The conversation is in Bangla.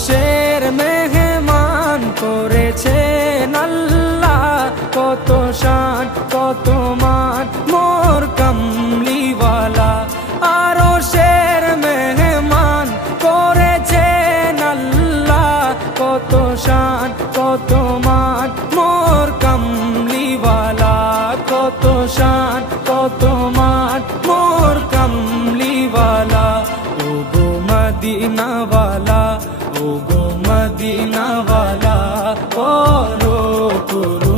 আরশের মেহমান করেছেন আল্লাহ, কত শান কত মান মোর কামলিওয়ালা। আরশের মেহমান করেছেন আল্লাহ, কত শান কত মান মোর কামলিওয়ালা, কত শান কত মান মোর কামলিওয়ালা। ও গো মদিনাওয়ালা, ও গো মদিনাওয়ালা, করো